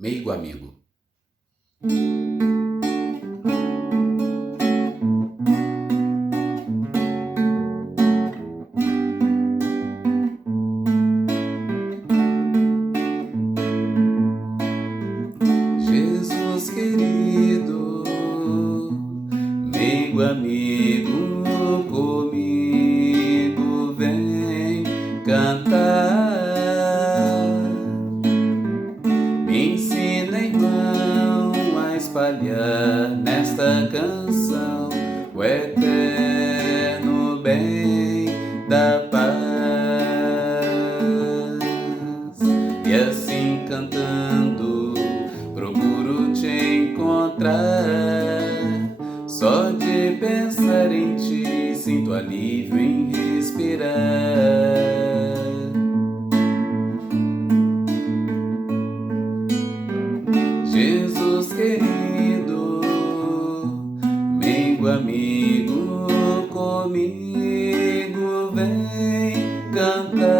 Meigo amigo. Jesus querido, meigo amigo, comigo vem cantar. Me ensina, irmão, a espalhar nesta canção o eterno bem da paz. E assim cantando procuro te encontrar. Só de pensar em ti sinto alívio em respirar. Jesus querido, meigo amigo, comigo vem cantar.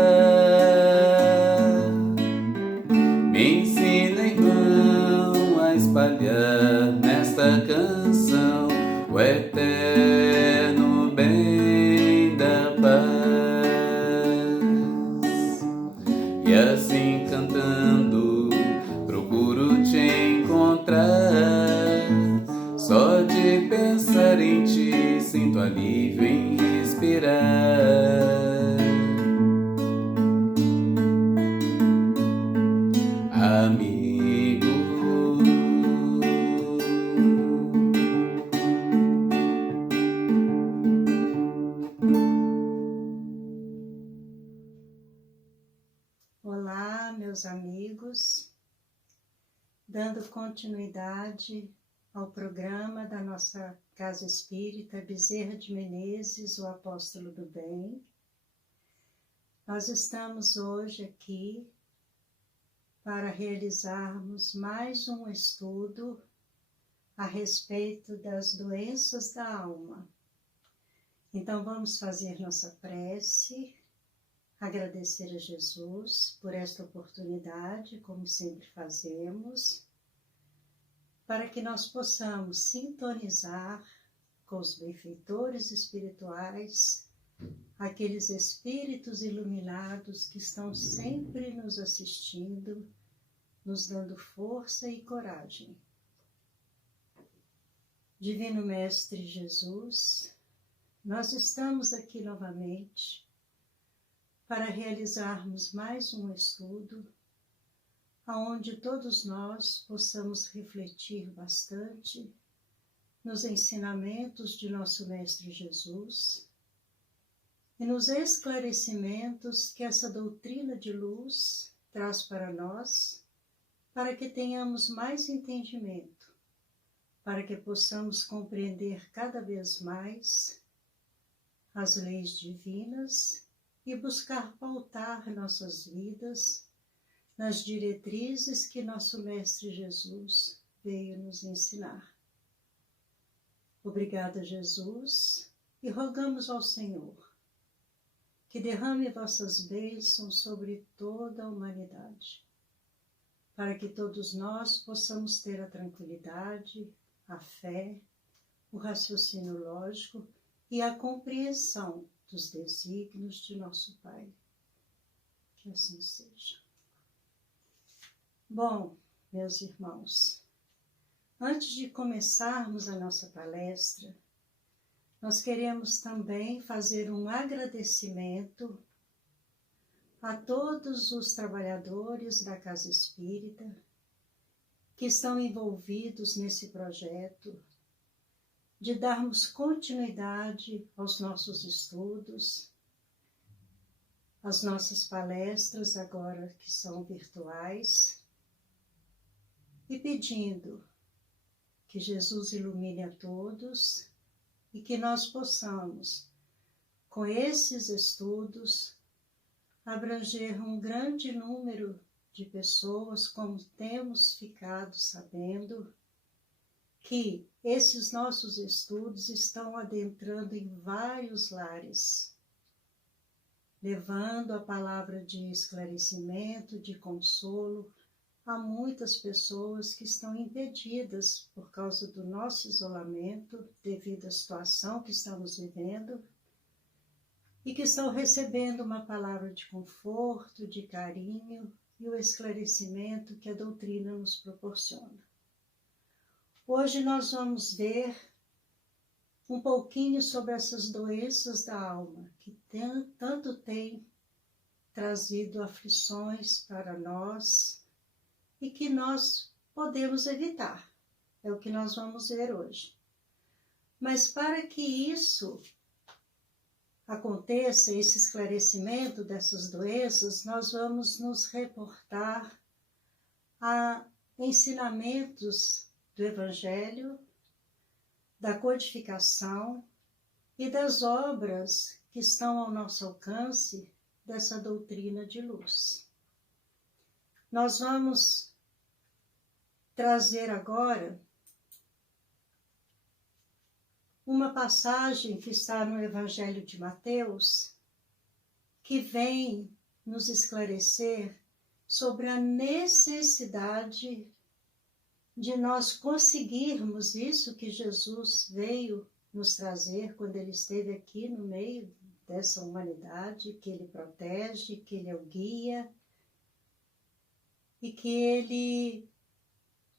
Me ensina, irmão, a espalhar nesta canção o eterno bem da paz. E assim cantando procuro te encontrar. Só de pensar em ti sinto alívio em respirar. Amigo, Olá, meus amigos, dando continuidade ao programa da nossa Casa Espírita Bezerra de Menezes, o Apóstolo do Bem. Nós estamos hoje aqui para realizarmos mais um estudo a respeito das doenças da alma. Então vamos fazer nossa prece, agradecer a Jesus por esta oportunidade, como sempre fazemos, para que nós possamos sintonizar com os benfeitores espirituais, aqueles espíritos iluminados que estão sempre nos assistindo, nos dando força e coragem. Divino Mestre Jesus, nós estamos aqui novamente para realizarmos mais um estudo, onde todos nós possamos refletir bastante nos ensinamentos de nosso Mestre Jesus e nos esclarecimentos que essa doutrina de luz traz para nós, para que tenhamos mais entendimento, para que possamos compreender cada vez mais as leis divinas e buscar pautar nossas vidas nas diretrizes que nosso Mestre Jesus veio nos ensinar. Obrigada, Jesus, e rogamos ao Senhor que derrame vossas bênçãos sobre toda a humanidade, para que todos nós possamos ter a tranquilidade, a fé, o raciocínio lógico e a compreensão dos desígnios de nosso Pai. Que assim seja. Bom, meus irmãos, antes de começarmos a nossa palestra, nós queremos também fazer um agradecimento a todos os trabalhadores da Casa Espírita que estão envolvidos nesse projeto de darmos continuidade aos nossos estudos, às nossas palestras agora que são virtuais, e pedindo que Jesus ilumine a todos e que nós possamos, com esses estudos, abranger um grande número de pessoas, como temos ficado sabendo, que esses nossos estudos estão adentrando em vários lares, levando a palavra de esclarecimento, de consolo há muitas pessoas que estão impedidas por causa do nosso isolamento, devido à situação que estamos vivendo, e que estão recebendo uma palavra de conforto, de carinho e o esclarecimento que a doutrina nos proporciona. Hoje nós vamos ver um pouquinho sobre essas doenças da alma, que tanto têm trazido aflições para nós e que nós podemos evitar. É o que nós vamos ver hoje. Mas para que isso aconteça, esse esclarecimento dessas doenças, nós vamos nos reportar a ensinamentos do Evangelho, da codificação e das obras que estão ao nosso alcance dessa doutrina de luz. Nós vamos trazer agora uma passagem que está no Evangelho de Mateus, que vem nos esclarecer sobre a necessidade de nós conseguirmos isso que Jesus veio nos trazer quando ele esteve aqui no meio dessa humanidade, que ele protege, que ele é o guia, e que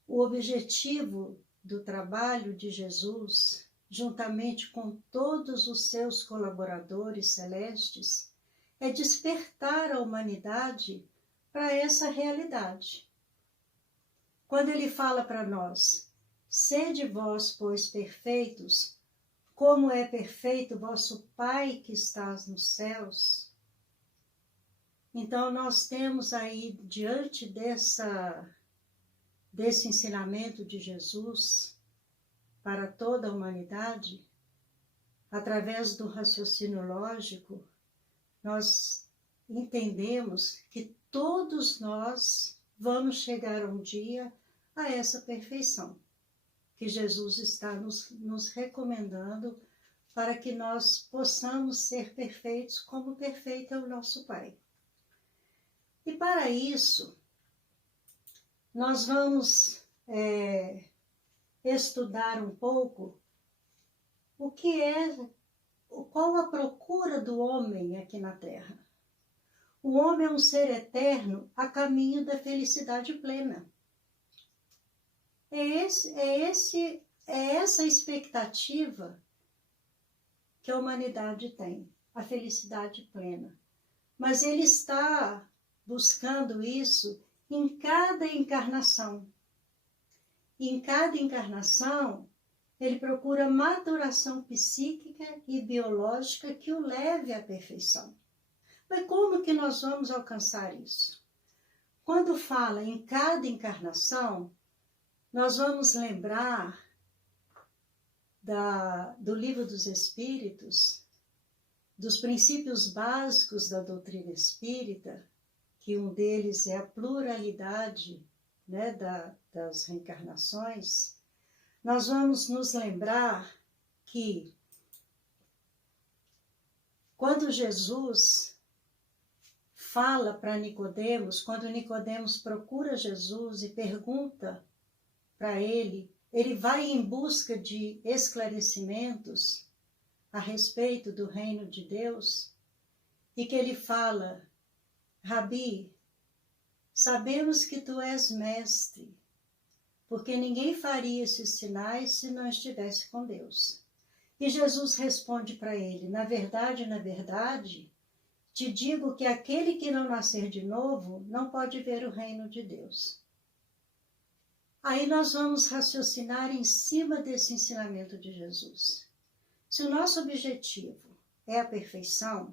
o objetivo do trabalho de Jesus, juntamente com todos os seus colaboradores celestes, é despertar a humanidade para essa realidade. Quando ele fala para nós, sede vós, pois, perfeitos, como é perfeito vosso Pai que estás nos céus. Então nós temos aí, diante desse ensinamento de Jesus para toda a humanidade, através do raciocínio lógico, nós entendemos que todos nós vamos chegar um dia a essa perfeição, que Jesus está nos recomendando para que nós possamos ser perfeitos como perfeito é o nosso Pai. E para isso, nós vamos estudar um pouco qual a procura do homem aqui na Terra. O homem é um ser eterno a caminho da felicidade plena. É essa expectativa que a humanidade tem, a felicidade plena. Mas ele está buscando isso em cada encarnação. Em cada encarnação, ele procura maturação psíquica e biológica que o leve à perfeição. Mas como que nós vamos alcançar isso? Quando fala em cada encarnação, nós vamos lembrar do Livro dos Espíritos, dos princípios básicos da doutrina espírita, que um deles é a pluralidade, né, das reencarnações. Nós vamos nos lembrar que quando Jesus fala para Nicodemos, quando Nicodemos procura Jesus e pergunta para ele vai em busca de esclarecimentos a respeito do reino de Deus, e que ele fala, Rabi, sabemos que tu és mestre, porque ninguém faria esses sinais se não estivesse com Deus. E Jesus responde para ele, na verdade, te digo que aquele que não nascer de novo não pode ver o reino de Deus. Aí nós vamos raciocinar em cima desse ensinamento de Jesus. Se o nosso objetivo é a perfeição,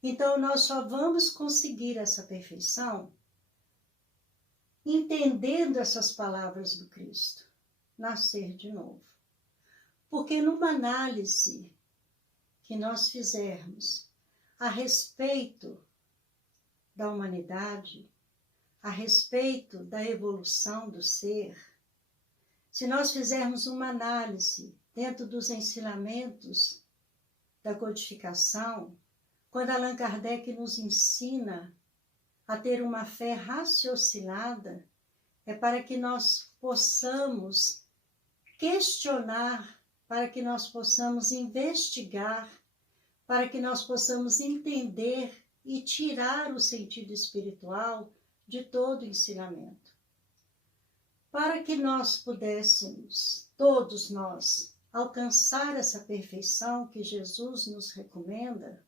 então nós só vamos conseguir essa perfeição entendendo essas palavras do Cristo, nascer de novo. Porque numa análise que nós fizermos a respeito da humanidade, a respeito da evolução do ser, se nós fizermos uma análise dentro dos ensinamentos da codificação, quando Allan Kardec nos ensina a ter uma fé raciocinada é para que nós possamos questionar, para que nós possamos investigar, para que nós possamos entender e tirar o sentido espiritual de todo o ensinamento. Para que nós pudéssemos, todos nós, alcançar essa perfeição que Jesus nos recomenda,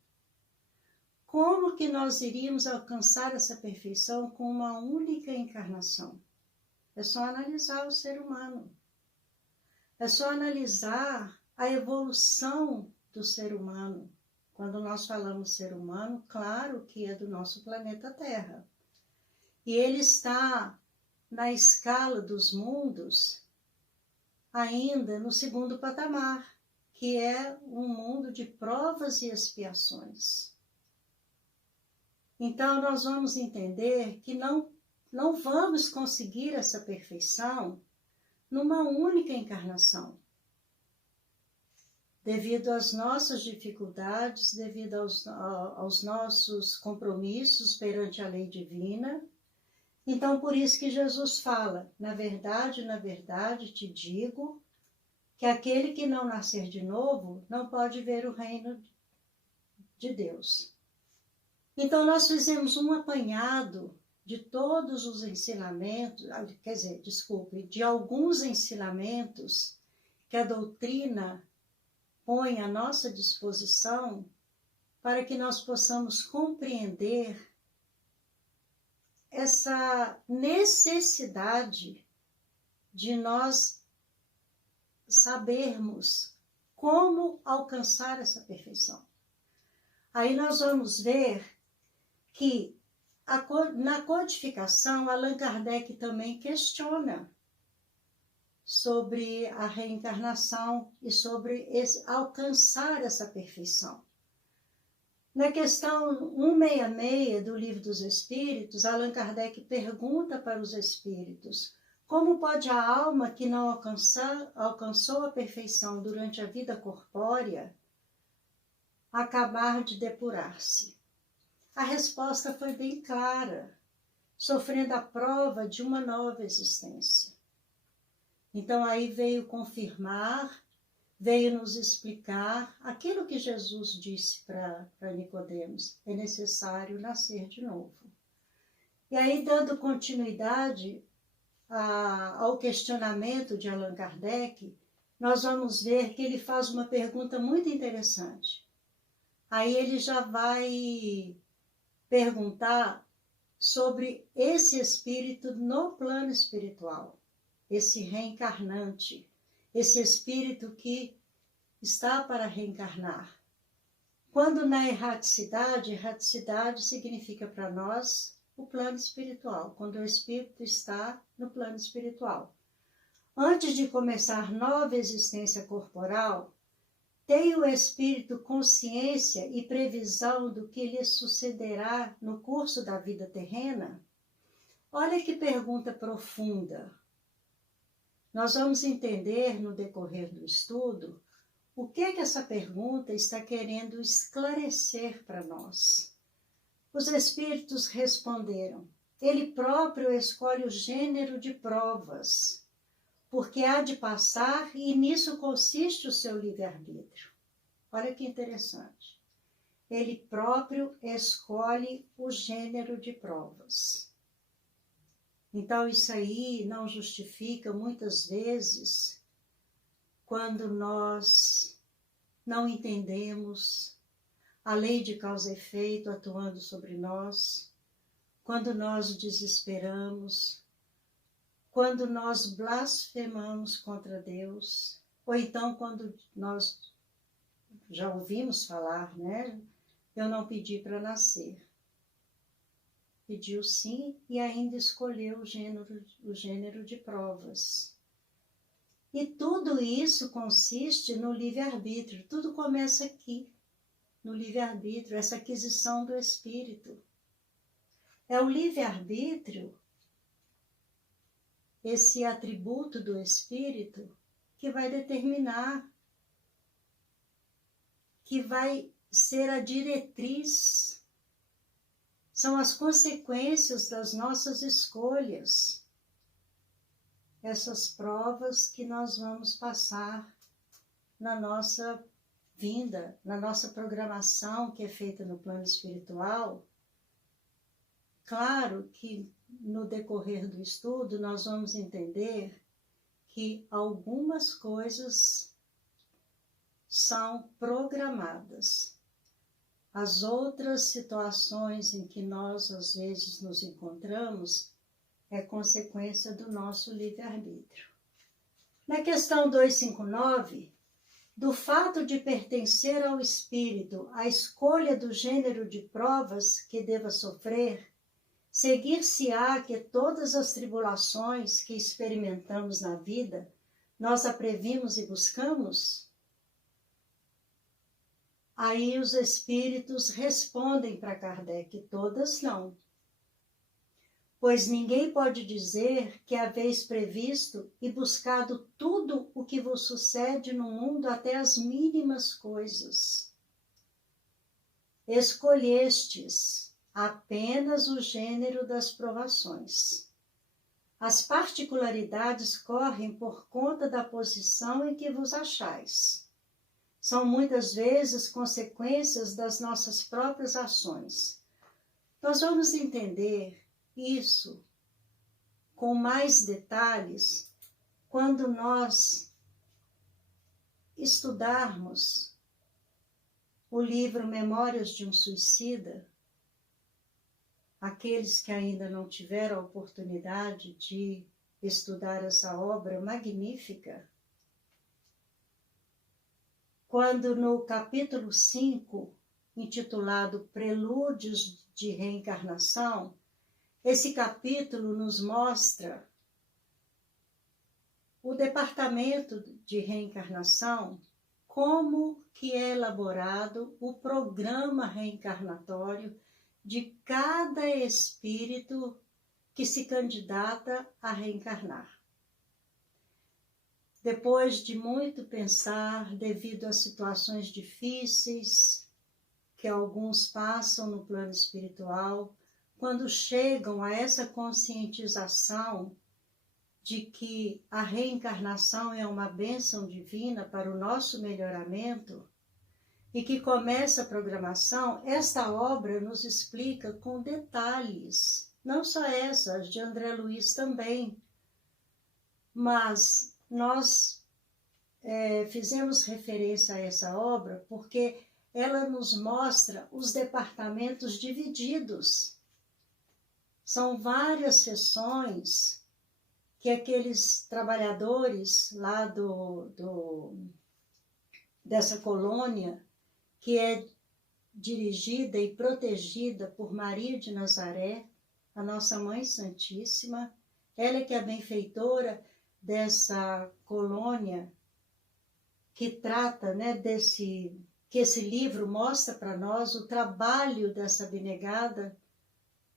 como que nós iríamos alcançar essa perfeição com uma única encarnação? É só analisar o ser humano. É só analisar a evolução do ser humano. Quando nós falamos ser humano, claro que é do nosso planeta Terra. E ele está na escala dos mundos ainda no segundo patamar, que é um mundo de provas e expiações. Então, nós vamos entender que não vamos conseguir essa perfeição numa única encarnação. Devido às nossas dificuldades, devido aos nossos compromissos perante a lei divina. Então, por isso que Jesus fala, na verdade, te digo, que aquele que não nascer de novo não pode ver o reino de Deus. Então, nós fizemos um apanhado de todos os ensinamentos, de alguns ensinamentos que a doutrina põe à nossa disposição para que nós possamos compreender essa necessidade de nós sabermos como alcançar essa perfeição. Aí nós vamos ver que na codificação, Allan Kardec também questiona sobre a reencarnação e sobre alcançar essa perfeição. Na questão 166 do Livro dos Espíritos, Allan Kardec pergunta para os espíritos: como pode a alma que não alcançou a perfeição durante a vida corpórea acabar de depurar-se? A resposta foi bem clara: sofrendo a prova de uma nova existência. Então aí veio confirmar, veio nos explicar aquilo que Jesus disse para Nicodemos: é necessário nascer de novo. E aí, dando continuidade ao questionamento de Allan Kardec, nós vamos ver que ele faz uma pergunta muito interessante. Aí ele já vai perguntar sobre esse espírito no plano espiritual, esse reencarnante, esse espírito que está para reencarnar. Quando na erraticidade significa para nós o plano espiritual, quando o espírito está no plano espiritual. Antes de começar nova existência corporal, tem o espírito consciência e previsão do que lhe sucederá no curso da vida terrena? Olha que pergunta profunda. Nós vamos entender no decorrer do estudo o que essa pergunta está querendo esclarecer para nós. Os espíritos responderam: ele próprio escolhe o gênero de provas, porque há de passar e nisso consiste o seu livre-arbítrio. Olha que interessante. Ele próprio escolhe o gênero de provas. Então isso aí não justifica muitas vezes quando nós não entendemos a lei de causa e efeito atuando sobre nós, quando nós desesperamos, quando nós blasfemamos contra Deus, ou então quando nós já ouvimos falar, né? Eu não pedi para nascer. Pediu sim e ainda escolheu o gênero de provas. E tudo isso consiste no livre-arbítrio. Tudo começa aqui, no livre-arbítrio, essa aquisição do espírito. É o livre-arbítrio, esse atributo do espírito, que vai determinar, que vai ser a diretriz são as consequências das nossas escolhas. Essas provas que nós vamos passar na nossa vinda, na nossa programação que é feita no plano espiritual. Claro que no decorrer do estudo nós vamos entender que algumas coisas são programadas. As outras situações em que nós às vezes nos encontramos é consequência do nosso livre-arbítrio. Na questão 259, do fato de pertencer ao espírito, a escolha do gênero de provas que deva sofrer, seguir-se-á que todas as tribulações que experimentamos na vida, nós a previmos e buscamos? Aí os espíritos respondem para Kardec, todas não. Pois ninguém pode dizer que haveis previsto e buscado tudo o que vos sucede no mundo, até as mínimas coisas. Escolhestes apenas o gênero das provações. As particularidades correm por conta da posição em que vos achais. São muitas vezes consequências das nossas próprias ações. Nós vamos entender isso com mais detalhes quando nós estudarmos o livro Memórias de um Suicida. Aqueles que ainda não tiveram a oportunidade de estudar essa obra magnífica, quando no capítulo 5, intitulado Prelúdios de Reencarnação, esse capítulo nos mostra o departamento de reencarnação, como que é elaborado o programa reencarnatório de cada espírito que se candidata a reencarnar. Depois de muito pensar, devido a situações difíceis que alguns passam no plano espiritual, quando chegam a essa conscientização de que a reencarnação é uma bênção divina para o nosso melhoramento, e que começa a programação, esta obra nos explica com detalhes, não só essa, as de André Luiz também, mas nós fizemos referência a essa obra porque ela nos mostra os departamentos divididos. São várias sessões que aqueles trabalhadores lá dessa colônia, que é dirigida e protegida por Maria de Nazaré, a nossa Mãe Santíssima, ela que é a benfeitora dessa colônia, que trata, né, que esse livro mostra para nós o trabalho dessa abnegada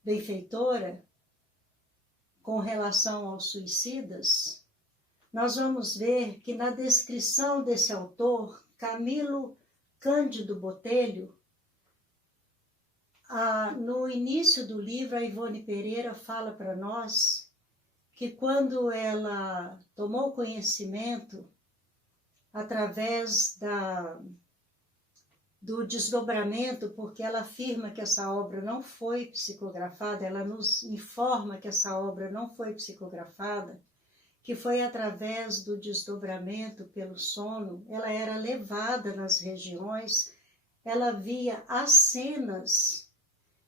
benfeitora com relação aos suicidas. Nós vamos ver que na descrição desse autor, Camilo Cândido Botelho, no início do livro, a Ivone Pereira fala para nós que quando ela tomou conhecimento, através do desdobramento, porque ela afirma que essa obra não foi psicografada, ela nos informa que essa obra não foi psicografada, que foi através do desdobramento pelo sono, ela era levada nas regiões, ela via as cenas,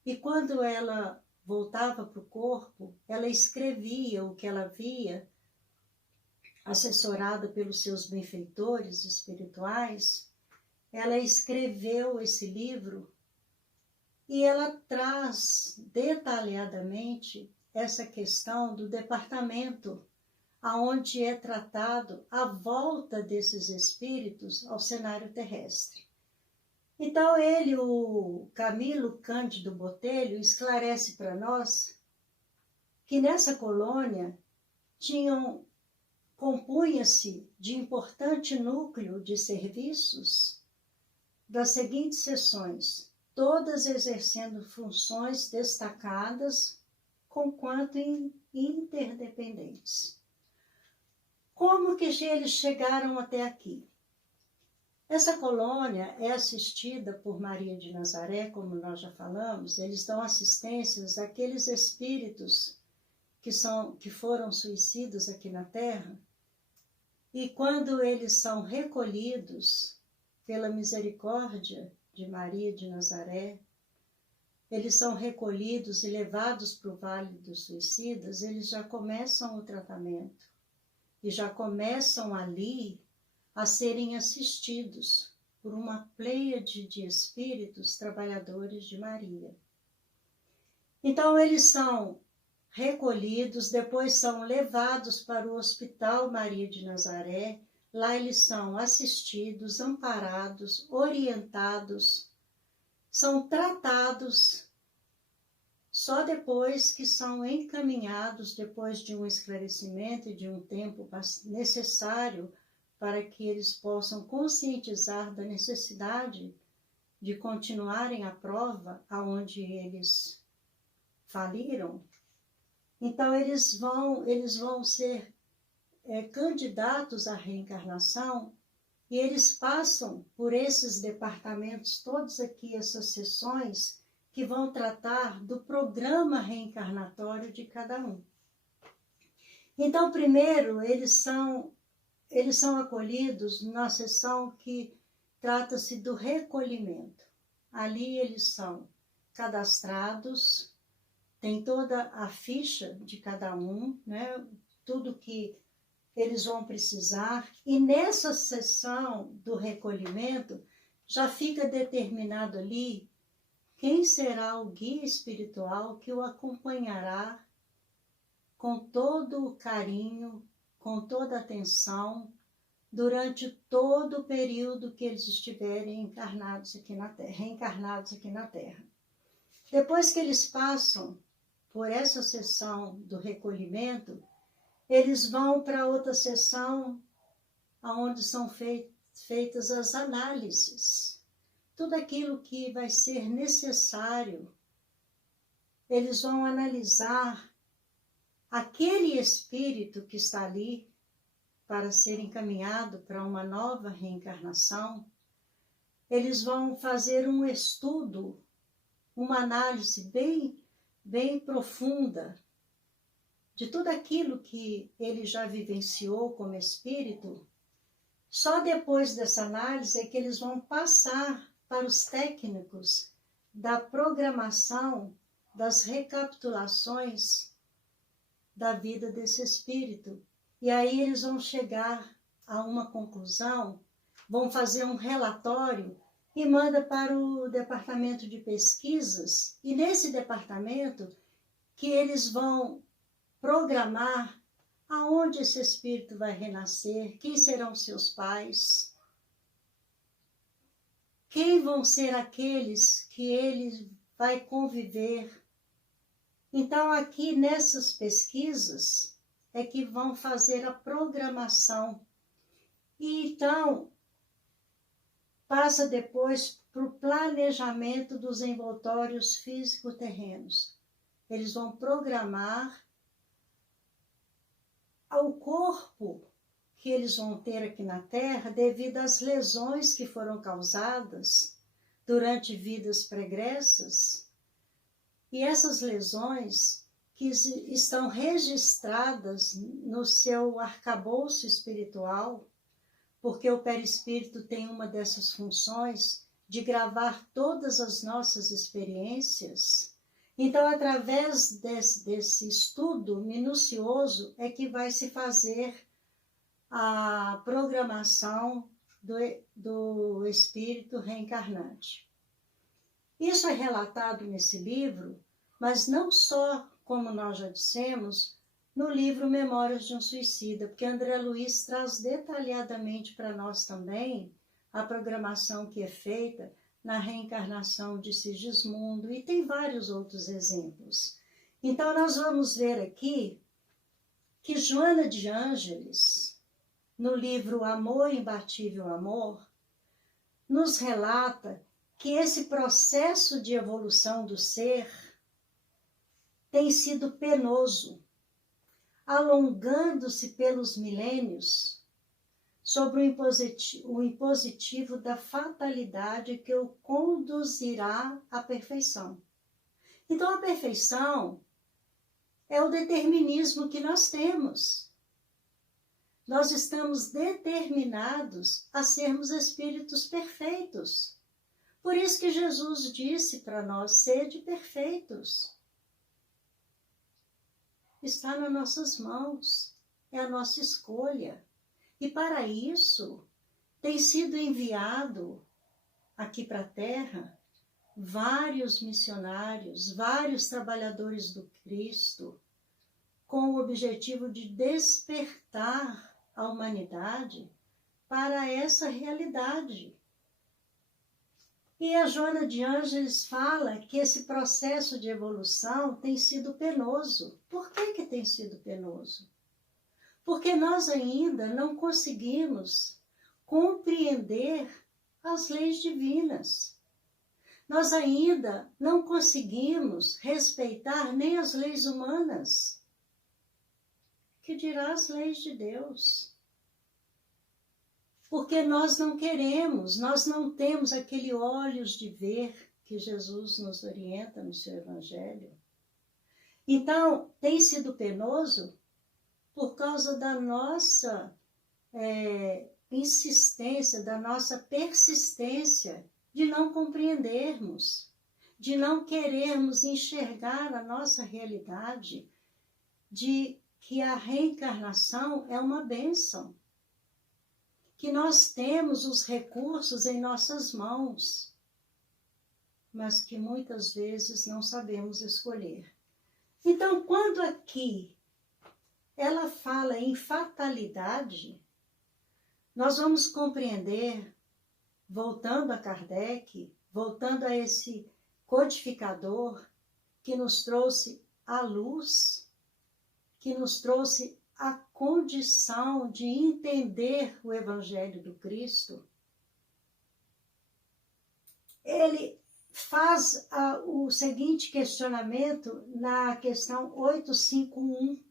e quando ela voltava para o corpo, ela escrevia o que ela via, assessorada pelos seus benfeitores espirituais. Ela escreveu esse livro e ela traz detalhadamente essa questão do departamento aonde é tratado a volta desses espíritos ao cenário terrestre. Então ele, o Camilo Cândido Botelho, esclarece para nós que nessa colônia compunha-se de importante núcleo de serviços das seguintes seções: todas exercendo funções destacadas, conquanto interdependentes. Como que eles chegaram até aqui? Essa colônia é assistida por Maria de Nazaré, como nós já falamos. Eles dão assistências àqueles espíritos que foram suicidas aqui na Terra, e quando eles são recolhidos pela misericórdia de Maria de Nazaré, eles são recolhidos e levados para o Vale dos Suicidas, eles já começam o tratamento e já começam ali a serem assistidos por uma pleiade de espíritos trabalhadores de Maria. Então eles são recolhidos, depois são levados para o Hospital Maria de Nazaré. Lá eles são assistidos, amparados, orientados, são tratados, só depois que são encaminhados, depois de um esclarecimento e de um tempo necessário para que eles possam conscientizar da necessidade de continuarem a prova aonde eles faliram. Então eles vão ser candidatos à reencarnação, e eles passam por esses departamentos, todos aqui, essas sessões, que vão tratar do programa reencarnatório de cada um. Então, primeiro, eles são acolhidos na sessão que trata-se do recolhimento. Ali eles são cadastrados, tem toda a ficha de cada um, né? Tudo que eles vão precisar, e nessa sessão do recolhimento já fica determinado ali quem será o guia espiritual que o acompanhará com todo o carinho, com toda a atenção, durante todo o período que eles estiverem reencarnados aqui na Terra. Depois que eles passam por essa sessão do recolhimento, eles vão para outra sessão, onde são feitas as análises. Tudo aquilo que vai ser necessário, eles vão analisar aquele espírito que está ali para ser encaminhado para uma nova reencarnação. Eles vão fazer um estudo, uma análise bem profunda de tudo aquilo que ele já vivenciou como espírito. Só depois dessa análise é que eles vão passar para os técnicos da programação, das recapitulações da vida desse espírito. E aí eles vão chegar a uma conclusão, vão fazer um relatório e manda para o departamento de pesquisas. E nesse departamento que eles vão programar aonde esse espírito vai renascer, quem serão seus pais, quem vão ser aqueles que ele vai conviver. Então, aqui nessas pesquisas é que vão fazer a programação. E então, passa depois para o planejamento dos envoltórios físico-terrenos. Eles vão programar ao corpo que eles vão ter aqui na Terra devido às lesões que foram causadas durante vidas pregressas, e essas lesões que estão registradas no seu arcabouço espiritual, porque o perispírito tem uma dessas funções de gravar todas as nossas experiências. Então, através desse estudo minucioso é que vai se fazer a programação do espírito reencarnante. Isso é relatado nesse livro, mas não só, como nós já dissemos, no livro Memórias de um Suicida, porque André Luiz traz detalhadamente para nós também a programação que é feita na reencarnação de Sigismundo, e tem vários outros exemplos. Então, nós vamos ver aqui que Joana de Ângeles, no livro Amor, Imbatível Amor, nos relata que esse processo de evolução do ser tem sido penoso, alongando-se pelos milênios sobre o impositivo da fatalidade que o conduzirá à perfeição. Então, a perfeição é o determinismo que nós temos. Nós estamos determinados a sermos espíritos perfeitos. Por isso que Jesus disse para nós, sede perfeitos. Está nas nossas mãos, é a nossa escolha. E para isso, tem sido enviado aqui para a Terra vários missionários, vários trabalhadores do Cristo, com o objetivo de despertar a humanidade para essa realidade. E a Joana de Ângeles fala que esse processo de evolução tem sido penoso. Por que tem sido penoso? Porque nós ainda não conseguimos compreender as leis divinas. Nós ainda não conseguimos respeitar nem as leis humanas. Que dirá as leis de Deus? Porque nós não queremos, nós não temos aquele olhos de ver que Jesus nos orienta no seu Evangelho. Então, tem sido penoso por causa da nossa insistência, da nossa persistência de não compreendermos, de não querermos enxergar a nossa realidade, de que a reencarnação é uma bênção, que nós temos os recursos em nossas mãos, mas que muitas vezes não sabemos escolher. Então, quando aqui ela fala em fatalidade, nós vamos compreender, voltando a Kardec, voltando a esse codificador que nos trouxe a luz, que nos trouxe a condição de entender o Evangelho do Cristo. Ele faz o seguinte questionamento na questão 851,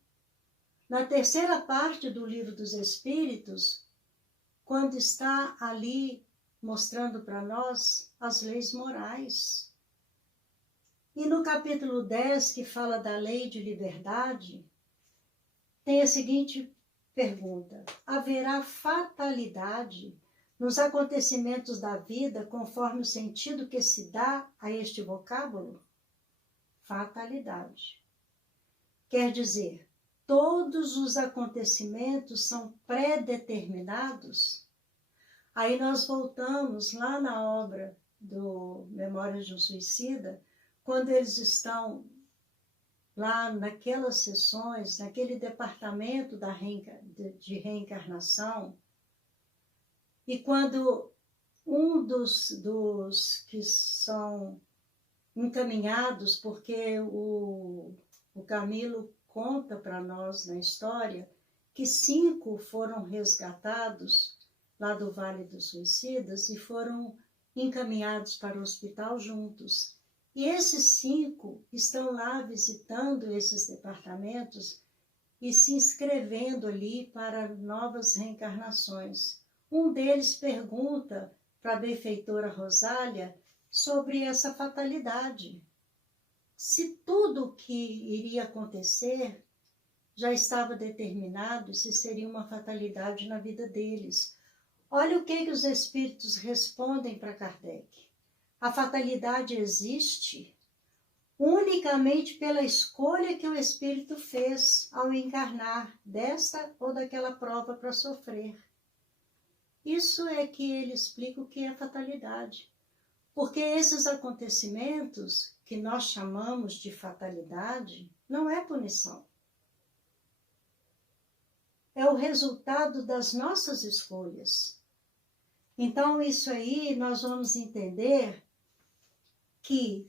na terceira parte do Livro dos Espíritos, quando está ali mostrando para nós as leis morais. E no capítulo 10, que fala da lei de liberdade, tem a seguinte pergunta: haverá fatalidade nos acontecimentos da vida conforme o sentido que se dá a este vocábulo? Fatalidade. Quer dizer, todos os acontecimentos são pré-determinados? Aí nós voltamos lá na obra do Memórias de um Suicida, quando eles estão lá naquelas sessões, naquele departamento de reencarnação, e quando um dos que são encaminhados, porque o Camilo conta para nós na história que 5 foram resgatados lá do Vale dos Suicidas e foram encaminhados para o hospital juntos. E esses 5 estão lá visitando esses departamentos e se inscrevendo ali para novas reencarnações. Um deles pergunta para a benfeitora Rosália sobre essa fatalidade. Se tudo o que iria acontecer já estava determinado, e se seria uma fatalidade na vida deles. Olha o que os espíritos respondem para Kardec. A fatalidade existe unicamente pela escolha que o espírito fez ao encarnar desta ou daquela prova para sofrer. Isso é que ele explica o que é fatalidade. Porque esses acontecimentos que nós chamamos de fatalidade não é punição. É o resultado das nossas escolhas. Então, isso aí nós vamos entender que,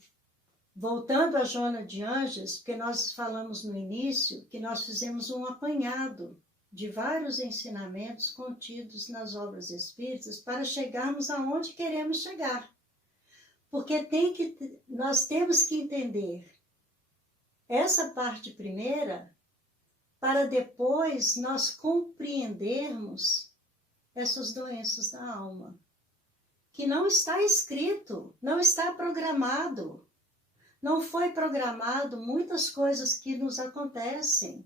voltando a Joana de Ângeles, porque nós falamos no início que nós fizemos um apanhado de vários ensinamentos contidos nas obras espíritas para chegarmos aonde queremos chegar. Porque nós temos que entender essa parte primeira para depois nós compreendermos essas doenças da alma. Que não está escrito, não está programado. Não foi programado muitas coisas que nos acontecem.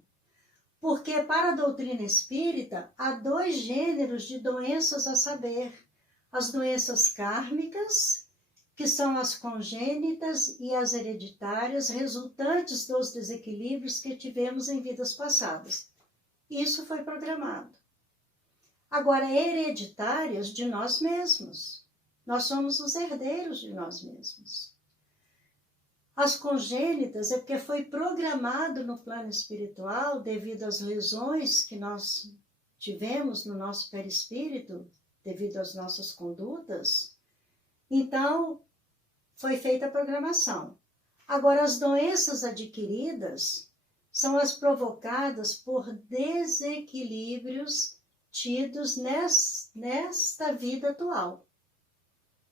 Porque para a doutrina espírita há 2 gêneros de doenças a saber. As doenças kármicas, que são as congênitas e as hereditárias, resultantes dos desequilíbrios que tivemos em vidas passadas. Isso foi programado. Agora, hereditárias de nós mesmos. Nós somos os herdeiros de nós mesmos. As congênitas é porque foi programado no plano espiritual, devido às lesões que nós tivemos no nosso perispírito, devido às nossas condutas. Então, foi feita a programação. Agora, as doenças adquiridas são as provocadas por desequilíbrios tidos nesta vida atual.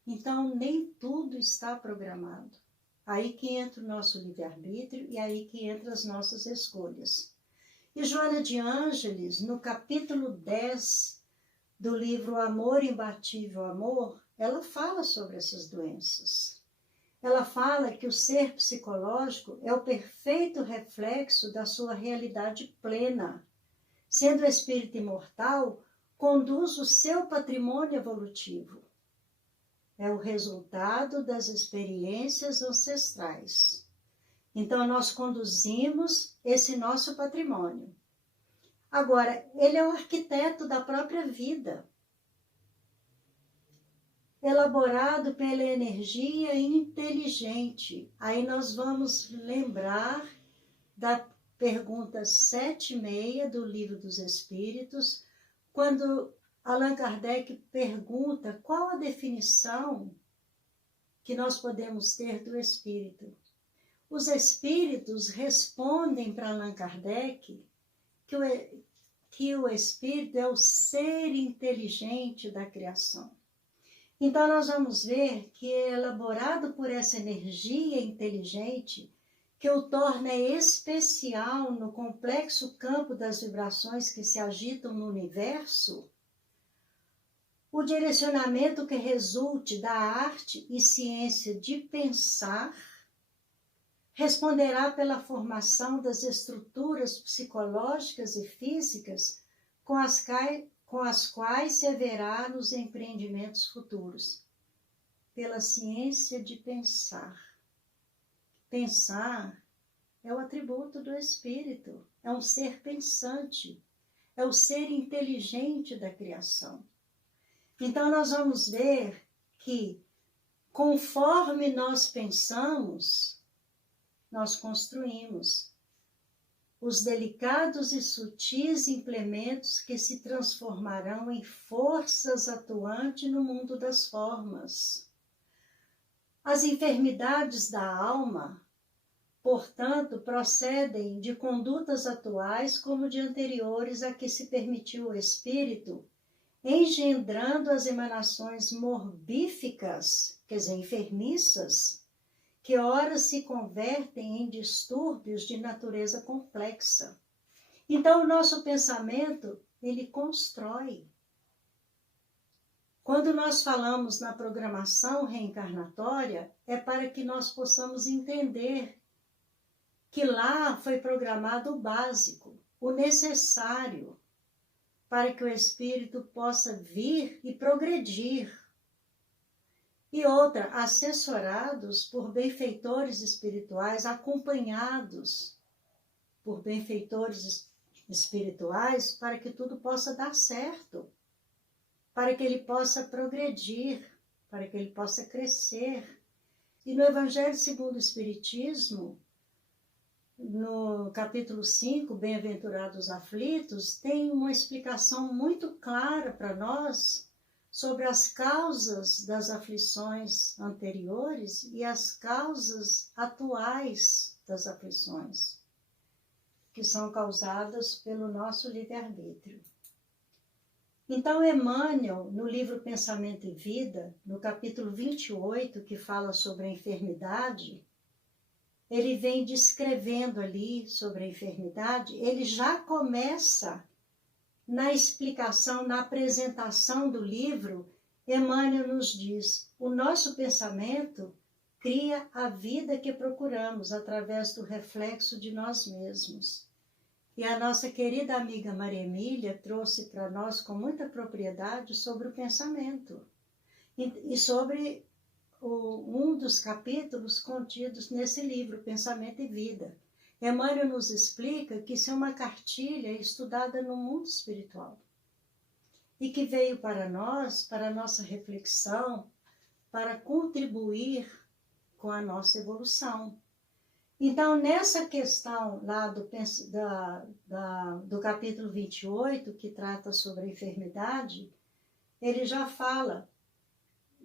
Então, nem tudo está programado. Aí que entra o nosso livre-arbítrio e aí que entram as nossas escolhas. E Joana de Ângeles, no capítulo 10 do livro Amor Imbatível Amor, ela fala sobre essas doenças. Ela fala que o ser psicológico é o perfeito reflexo da sua realidade plena. Sendo o espírito imortal, conduz o seu patrimônio evolutivo. É o resultado das experiências ancestrais. Então, nós conduzimos esse nosso patrimônio. Agora, ele é o arquiteto da própria vida, elaborado pela energia inteligente. Aí nós vamos lembrar da pergunta 7.6 do Livro dos Espíritos, quando Allan Kardec pergunta qual a definição que nós podemos ter do espírito. Os espíritos respondem para Allan Kardec que o espírito é o ser inteligente da criação. Então nós vamos ver que é elaborado por essa energia inteligente que o torna especial no complexo campo das vibrações que se agitam no universo. O direcionamento que resulte da arte e ciência de pensar responderá pela formação das estruturas psicológicas e físicas com as quais se haverá nos empreendimentos futuros. Pela ciência de pensar. Pensar é o atributo do espírito, é um ser pensante, é o ser inteligente da criação. Então, nós vamos ver que, conforme nós pensamos, nós construímos os delicados e sutis implementos que se transformarão em forças atuantes no mundo das formas. As enfermidades da alma, portanto, procedem de condutas atuais como de anteriores a que se permitiu o espírito, engendrando as emanações morbíficas, quer dizer, enfermiças, que ora se convertem em distúrbios de natureza complexa. Então, o nosso pensamento, ele constrói. Quando nós falamos na programação reencarnatória, é para que nós possamos entender que lá foi programado o básico, o necessário, para que o espírito possa vir e progredir. E outra, assessorados por benfeitores espirituais, acompanhados por benfeitores espirituais, para que tudo possa dar certo, para que ele possa progredir, para que ele possa crescer. E no Evangelho segundo o Espiritismo, no capítulo 5, Bem-aventurados aflitos, tem uma explicação muito clara para nós sobre as causas das aflições anteriores e as causas atuais das aflições, que são causadas pelo nosso livre-arbítrio. Então, Emmanuel, no livro Pensamento e Vida, no capítulo 28, que fala sobre a enfermidade, ele vem descrevendo ali sobre a enfermidade, ele já começa na explicação, na apresentação do livro, Emmanuel nos diz, o nosso pensamento cria a vida que procuramos através do reflexo de nós mesmos. E a nossa querida amiga Maria Emília trouxe para nós com muita propriedade sobre o pensamento e sobre um dos capítulos contidos nesse livro, Pensamento e Vida. Emmanuel nos explica que isso é uma cartilha estudada no mundo espiritual e que veio para nós, para a nossa reflexão, para contribuir com a nossa evolução. Então, nessa questão lá do capítulo 28, que trata sobre a enfermidade, ele já fala,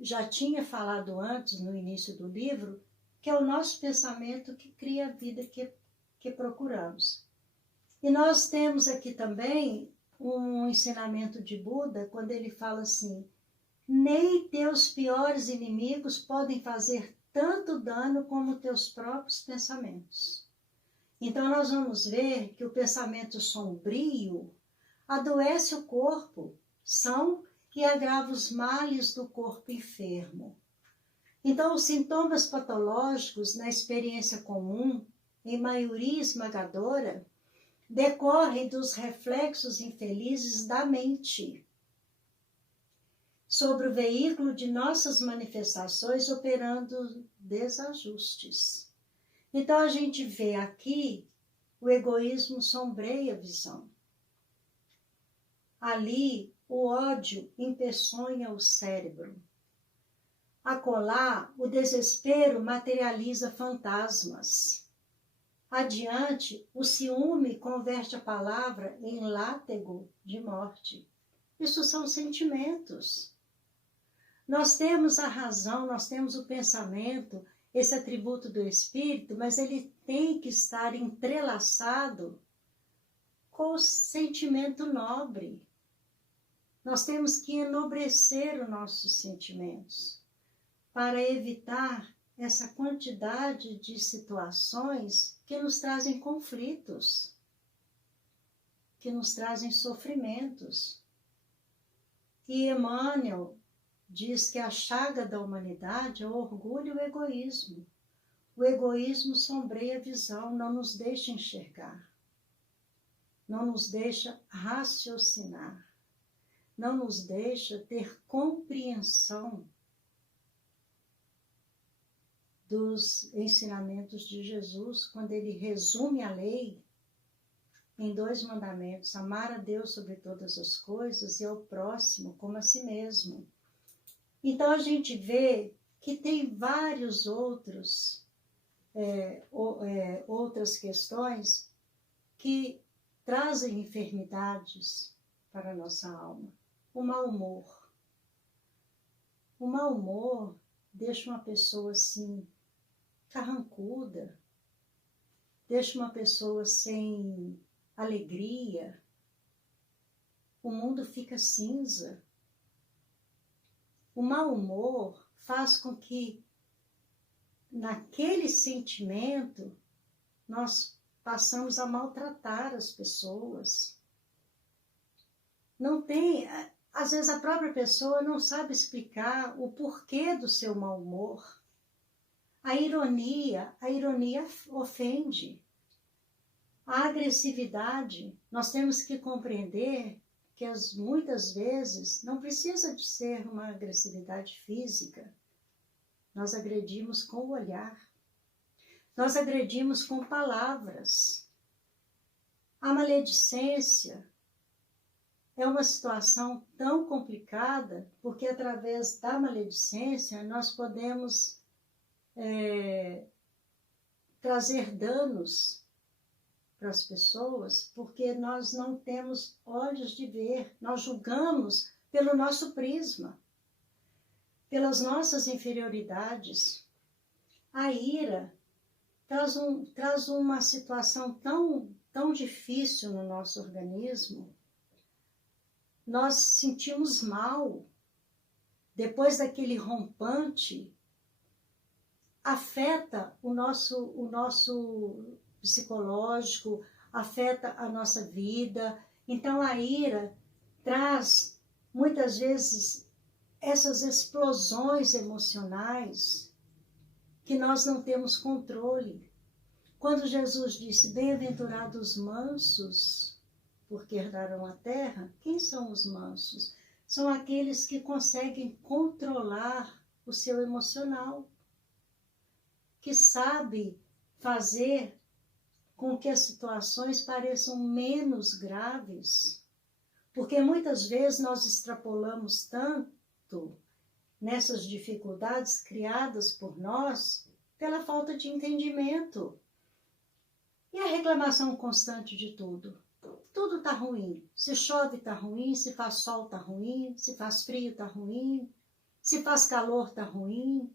já tinha falado antes, no início do livro, que é o nosso pensamento que cria a vida que procuramos. E nós temos aqui também um ensinamento de Buda, quando ele fala assim, nem teus piores inimigos podem fazer tanto dano como teus próprios pensamentos. Então nós vamos ver que o pensamento sombrio adoece o corpo, e agrava os males do corpo enfermo. Então os sintomas patológicos na experiência comum, em maioria esmagadora, decorrem dos reflexos infelizes da mente sobre o veículo de nossas manifestações operando desajustes. Então a gente vê aqui o egoísmo sombreia a visão. Ali o ódio empeçonha o cérebro. Acolá o desespero materializa fantasmas. Adiante o ciúme converte a palavra em látego de morte. Isso são sentimentos. Nós temos a razão, nós temos o pensamento, esse atributo do espírito, mas ele tem que estar entrelaçado com o sentimento nobre. Nós temos que enobrecer os nossos sentimentos para evitar essa quantidade de situações que nos trazem conflitos, que nos trazem sofrimentos. E Emmanuel diz que a chaga da humanidade é o orgulho e o egoísmo. O egoísmo sombreia a visão, não nos deixa enxergar, não nos deixa raciocinar, não nos deixa ter compreensão dos ensinamentos de Jesus, quando ele resume a lei em 2 mandamentos, amar a Deus sobre todas as coisas e ao próximo como a si mesmo. Então a gente vê que tem vários outras questões que trazem enfermidades para a nossa alma. O mau humor. O mau humor deixa uma pessoa assim, carrancuda, deixa uma pessoa sem alegria, o mundo fica cinza. O mau humor faz com que, naquele sentimento, nós passamos a maltratar as pessoas. Não tem, às vezes a própria pessoa não sabe explicar o porquê do seu mau humor. A ironia ofende. A agressividade, nós temos que compreender que muitas vezes não precisa de ser uma agressividade física. Nós agredimos com o olhar. Nós agredimos com palavras. A maledicência é uma situação tão complicada, porque através da maledicência nós podemos trazer danos para as pessoas, porque nós não temos olhos de ver, nós julgamos pelo nosso prisma, pelas nossas inferioridades. A ira traz uma situação tão difícil no nosso organismo, nós sentimos mal. Depois daquele rompante, afeta o nosso psicológico, afeta a nossa vida. Então a ira traz, muitas vezes, essas explosões emocionais que nós não temos controle. Quando Jesus disse, bem-aventurados os mansos, porque herdarão a terra, quem são os mansos? São aqueles que conseguem controlar o seu emocional, que sabe fazer com que as situações pareçam menos graves, porque muitas vezes nós extrapolamos tanto nessas dificuldades criadas por nós pela falta de entendimento. E a reclamação constante de tudo. Tudo está ruim. Se chove está ruim, se faz sol está ruim, se faz frio está ruim, se faz calor está ruim.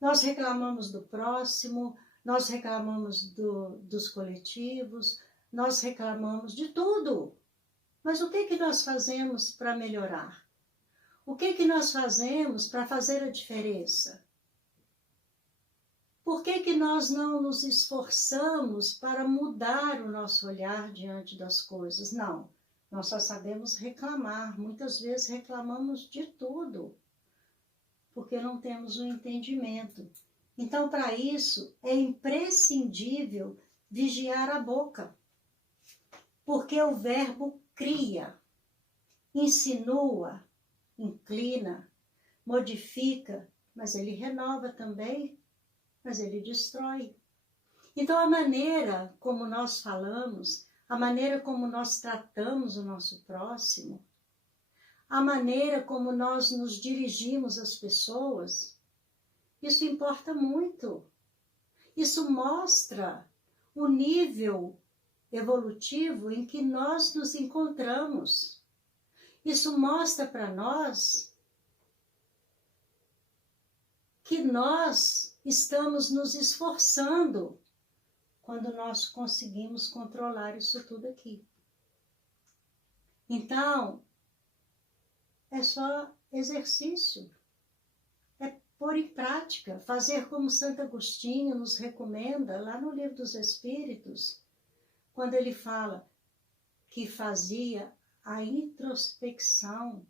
Nós reclamamos do próximo, nós reclamamos dos coletivos, nós reclamamos de tudo. Mas o que nós fazemos para melhorar? O que nós fazemos para fazer a diferença? Por que nós não nos esforçamos para mudar o nosso olhar diante das coisas? Não, nós só sabemos reclamar. Muitas vezes reclamamos de tudo, porque não temos o entendimento. Então, para isso, é imprescindível vigiar a boca, porque o verbo cria, insinua, inclina, modifica, mas ele renova também, mas ele destrói. Então, a maneira como nós falamos, a maneira como nós tratamos o nosso próximo, a maneira como nós nos dirigimos às pessoas, isso importa muito. Isso mostra o nível evolutivo em que nós nos encontramos. Isso mostra para nós que nós estamos nos esforçando quando nós conseguimos controlar isso tudo aqui. Então, é só exercício, é pôr em prática, fazer como Santo Agostinho nos recomenda lá no Livro dos Espíritos, quando ele fala que fazia a introspecção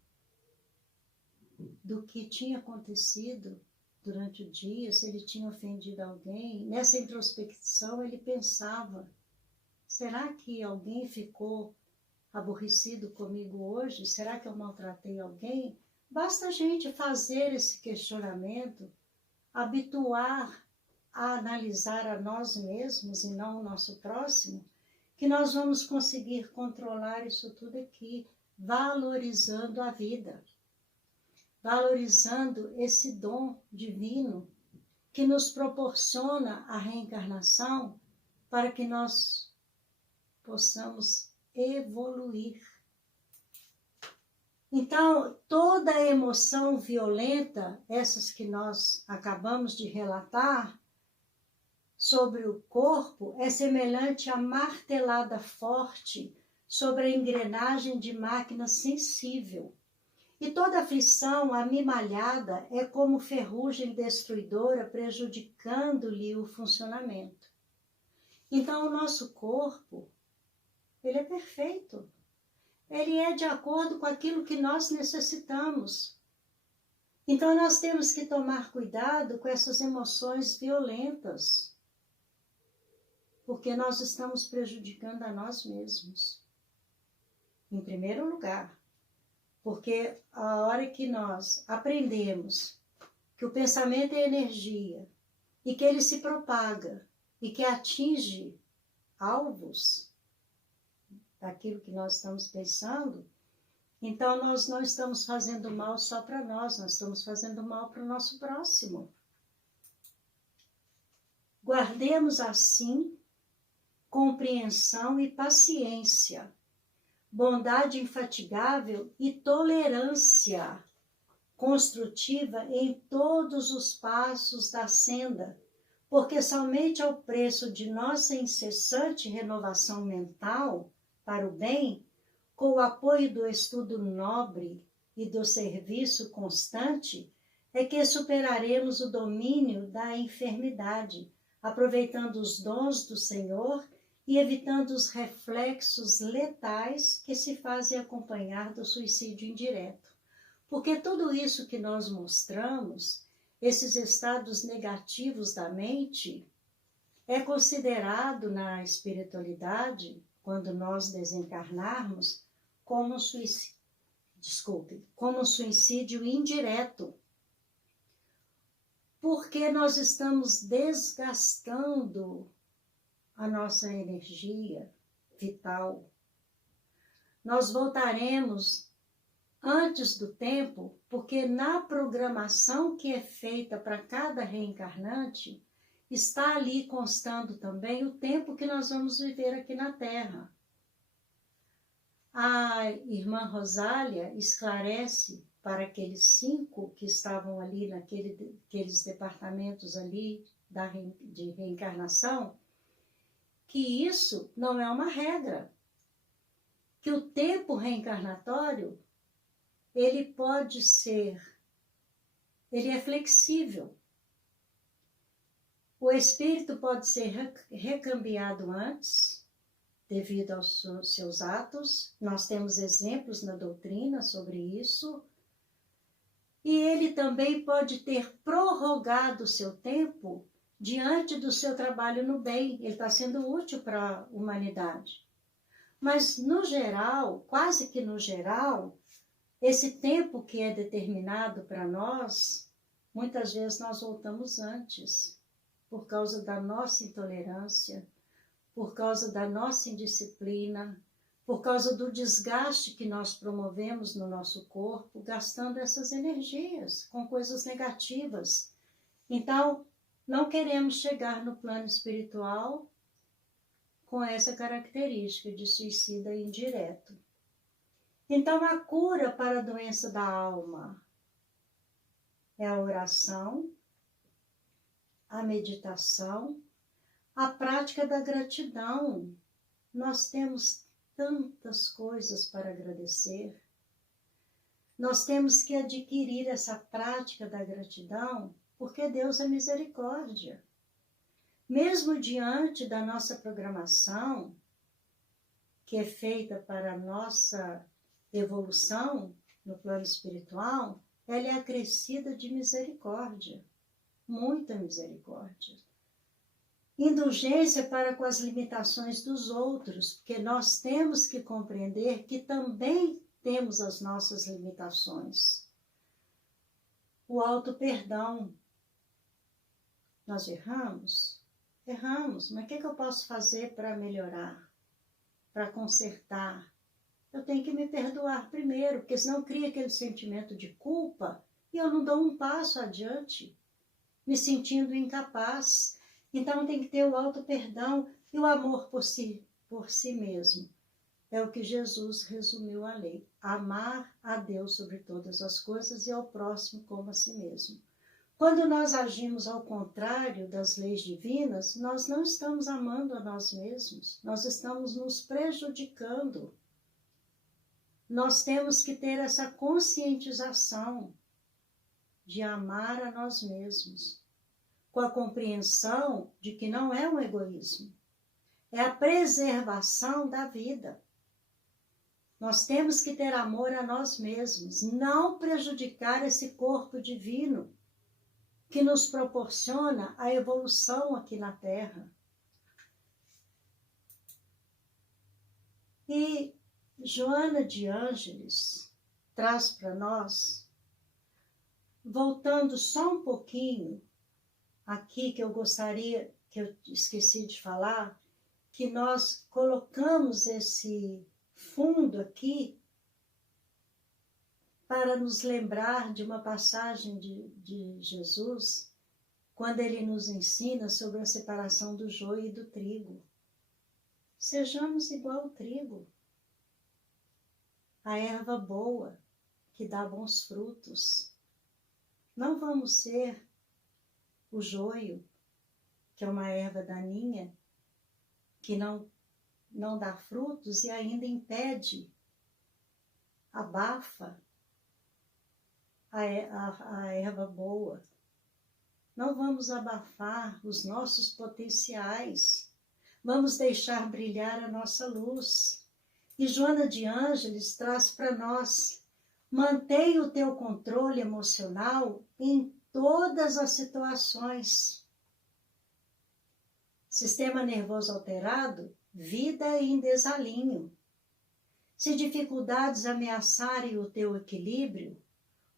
do que tinha acontecido durante o dia, se ele tinha ofendido alguém. Nessa introspecção ele pensava, será que alguém ficou aborrecido comigo hoje? Será que eu maltratei alguém? Basta a gente fazer esse questionamento, habituar a analisar a nós mesmos e não o nosso próximo, que nós vamos conseguir controlar isso tudo aqui, valorizando a vida, valorizando esse dom divino que nos proporciona a reencarnação para que nós possamos evoluir. Então, toda a emoção violenta, essas que nós acabamos de relatar, sobre o corpo, é semelhante a martelada forte sobre a engrenagem de máquina sensível. E toda aflição amimalhada é como ferrugem destruidora, prejudicando-lhe o funcionamento. Então, o nosso corpo, ele é perfeito. Ele é de acordo com aquilo que nós necessitamos. Então, nós temos que tomar cuidado com essas emoções violentas, porque nós estamos prejudicando a nós mesmos. Em primeiro lugar, porque a hora que nós aprendemos que o pensamento é energia e que ele se propaga e que atinge alvos daquilo que nós estamos pensando, então nós não estamos fazendo mal só para nós estamos fazendo mal para o nosso próximo. Guardemos assim compreensão e paciência, bondade infatigável e tolerância construtiva em todos os passos da senda, porque somente ao preço de nossa incessante renovação mental para o bem com o apoio do estudo nobre e do serviço constante, é que superaremos o domínio da enfermidade, aproveitando os dons do Senhor e evitando os reflexos letais que se fazem acompanhar do suicídio indireto. Porque tudo isso que nós mostramos, esses estados negativos da mente, é considerado na espiritualidade, quando nós desencarnarmos, como um suicídio indireto. Porque nós estamos desgastando a nossa energia vital. Nós voltaremos antes do tempo, porque na programação que é feita para cada reencarnante, está ali constando também o tempo que nós vamos viver aqui na Terra. A irmã Rosália esclarece para aqueles 5 que estavam ali naqueles departamentos ali de reencarnação, que isso não é uma regra, que o tempo reencarnatório, ele é flexível. O espírito pode ser recambiado antes, devido aos seus atos. Nós temos exemplos na doutrina sobre isso. E ele também pode ter prorrogado o seu tempo diante do seu trabalho no bem. Ele está sendo útil para a humanidade. Mas, no geral, quase que no geral, esse tempo que é determinado para nós, muitas vezes nós voltamos antes, por causa da nossa intolerância, por causa da nossa indisciplina, por causa do desgaste que nós promovemos no nosso corpo, gastando essas energias com coisas negativas. Então, não queremos chegar no plano espiritual com essa característica de suicida indireto. Então, a cura para a doença da alma é a oração, a meditação, a prática da gratidão. Nós temos tantas coisas para agradecer. Nós temos que adquirir essa prática da gratidão, porque Deus é misericórdia. Mesmo diante da nossa programação, que é feita para a nossa evolução no plano espiritual, ela é acrescida de misericórdia, muita misericórdia. Indulgência para com as limitações dos outros, porque nós temos que compreender que também temos as nossas limitações. O auto-perdão. Nós erramos? Erramos, mas o que eu posso fazer para melhorar, para consertar? Eu tenho que me perdoar primeiro, porque senão cria aquele sentimento de culpa e eu não dou um passo adiante, me sentindo incapaz. Então tem que ter o auto-perdão e o amor por si mesmo. É o que Jesus resumiu a lei. Amar a Deus sobre todas as coisas e ao próximo como a si mesmo. Quando nós agimos ao contrário das leis divinas, nós não estamos amando a nós mesmos, nós estamos nos prejudicando. Nós temos que ter essa conscientização de amar a nós mesmos, com a compreensão de que não é um egoísmo, é a preservação da vida. Nós temos que ter amor a nós mesmos, não prejudicar esse corpo divino que nos proporciona a evolução aqui na Terra. E Joana de Ângeles traz para nós, voltando só um pouquinho aqui que eu gostaria, que eu esqueci de falar, que nós colocamos esse fundo aqui para nos lembrar de uma passagem de Jesus, quando ele nos ensina sobre a separação do joio e do trigo. Sejamos igual ao trigo, a erva boa, que dá bons frutos. Não vamos ser o joio, que é uma erva daninha, que não dá frutos e ainda impede abafa a erva boa. Não vamos abafar os nossos potenciais. Vamos deixar brilhar a nossa luz. E Joana de Ângeles traz para nós: mantenha o teu controle emocional em todas as situações. Sistema nervoso alterado, vida em desalinho. Se dificuldades ameaçarem o teu equilíbrio,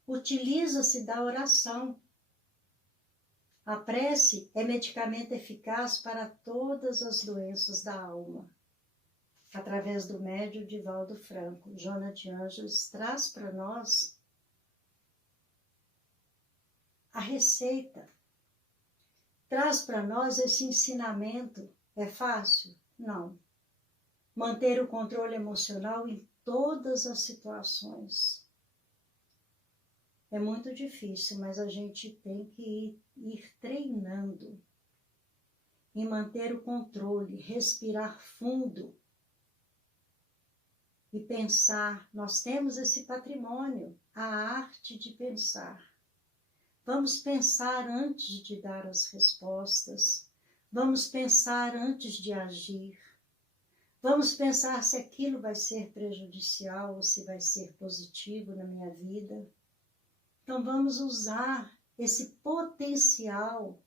utiliza-se da oração. A prece é medicamento eficaz para todas as doenças da alma. Através do médium Divaldo Franco, Joana de Ângeles traz para nós a receita. Traz para nós esse ensinamento. É fácil? Não. Manter o controle emocional em todas as situações. É muito difícil, mas a gente tem que ir treinando e manter o controle, respirar fundo e pensar. Nós temos esse patrimônio, a arte de pensar. Vamos pensar antes de dar as respostas. Vamos pensar antes de agir. Vamos pensar se aquilo vai ser prejudicial ou se vai ser positivo na minha vida. Então vamos usar esse potencial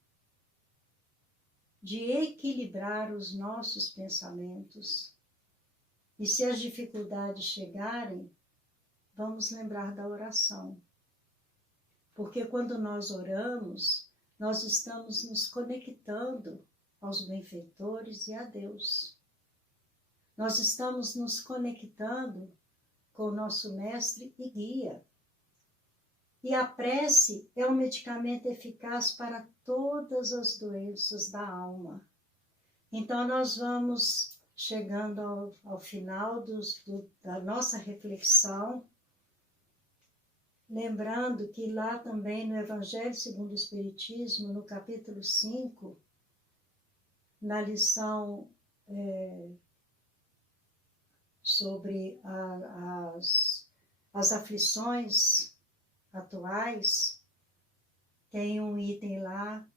de equilibrar os nossos pensamentos. E se as dificuldades chegarem, vamos lembrar da oração. Porque quando nós oramos, nós estamos nos conectando aos benfeitores e a Deus. Nós estamos nos conectando com o nosso mestre e guia. E a prece é um medicamento eficaz para todas as doenças da alma. Então nós vamos chegando ao final da nossa reflexão, lembrando que lá também no Evangelho segundo o Espiritismo, no capítulo 5, na lição sobre as aflições atuais, tem um item lá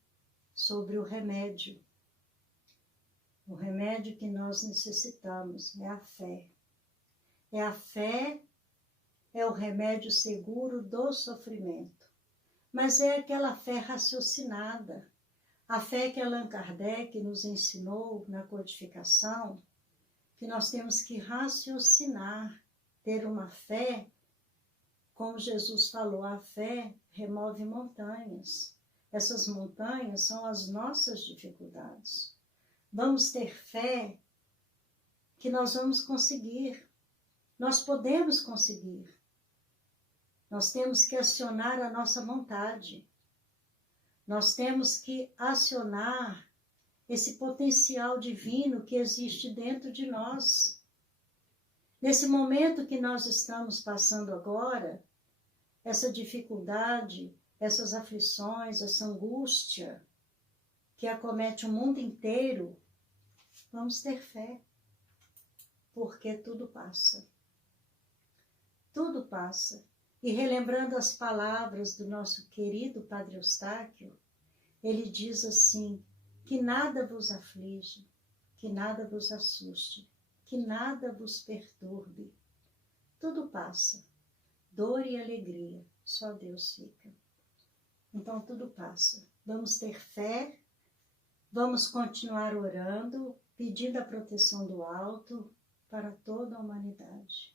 sobre o remédio. O remédio que nós necessitamos é a fé. A fé é o remédio seguro do sofrimento. Mas é aquela fé raciocinada. A fé que Allan Kardec nos ensinou na codificação, que nós temos que raciocinar, ter uma fé, como Jesus falou, a fé remove montanhas. Essas montanhas são as nossas dificuldades. Vamos ter fé que nós vamos conseguir. Nós podemos conseguir. Nós temos que acionar a nossa vontade. Nós temos que acionar esse potencial divino que existe dentro de nós. Nesse momento que nós estamos passando agora, essa dificuldade, essas aflições, essa angústia que acomete o mundo inteiro, vamos ter fé, porque tudo passa. Tudo passa. E relembrando as palavras do nosso querido Padre Eustáquio, ele diz assim: que nada vos aflige, que nada vos assuste, que nada vos perturbe. Tudo passa. Dor e alegria, só Deus fica. Então tudo passa. Vamos ter fé, vamos continuar orando, pedindo a proteção do alto para toda a humanidade.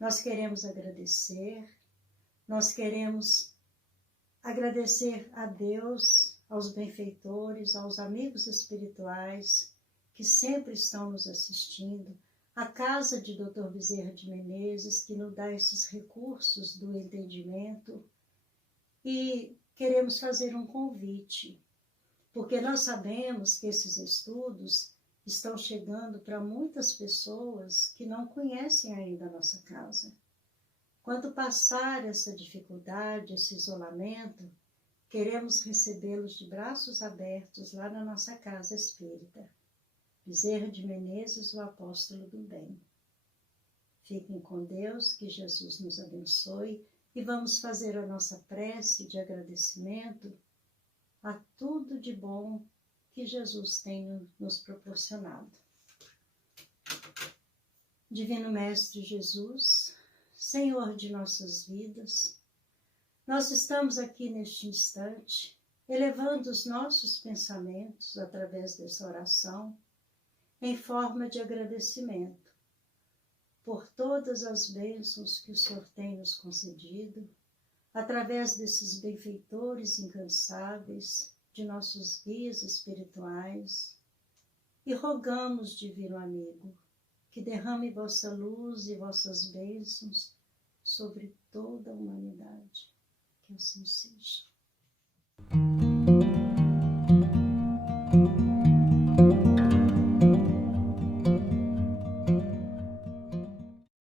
Nós queremos agradecer a Deus, aos benfeitores, aos amigos espirituais que sempre estão nos assistindo, a casa de Dr. Bezerra de Menezes, que nos dá esses recursos do entendimento, e queremos fazer um convite, porque nós sabemos que esses estudos estão chegando para muitas pessoas que não conhecem ainda a nossa casa. Quando passar essa dificuldade, esse isolamento, queremos recebê-los de braços abertos lá na nossa casa espírita. Bezerra de Menezes, o apóstolo do bem. Fiquem com Deus, que Jesus nos abençoe e vamos fazer a nossa prece de agradecimento a tudo de bom que Jesus tem nos proporcionado. Divino Mestre Jesus, Senhor de nossas vidas, nós estamos aqui neste instante, elevando os nossos pensamentos através dessa oração, em forma de agradecimento, por todas as bênçãos que o Senhor tem nos concedido, através desses benfeitores incansáveis, de nossos guias espirituais, e rogamos, Divino Amigo, que derrame vossa luz e vossas bênçãos sobre toda a humanidade. Que assim seja.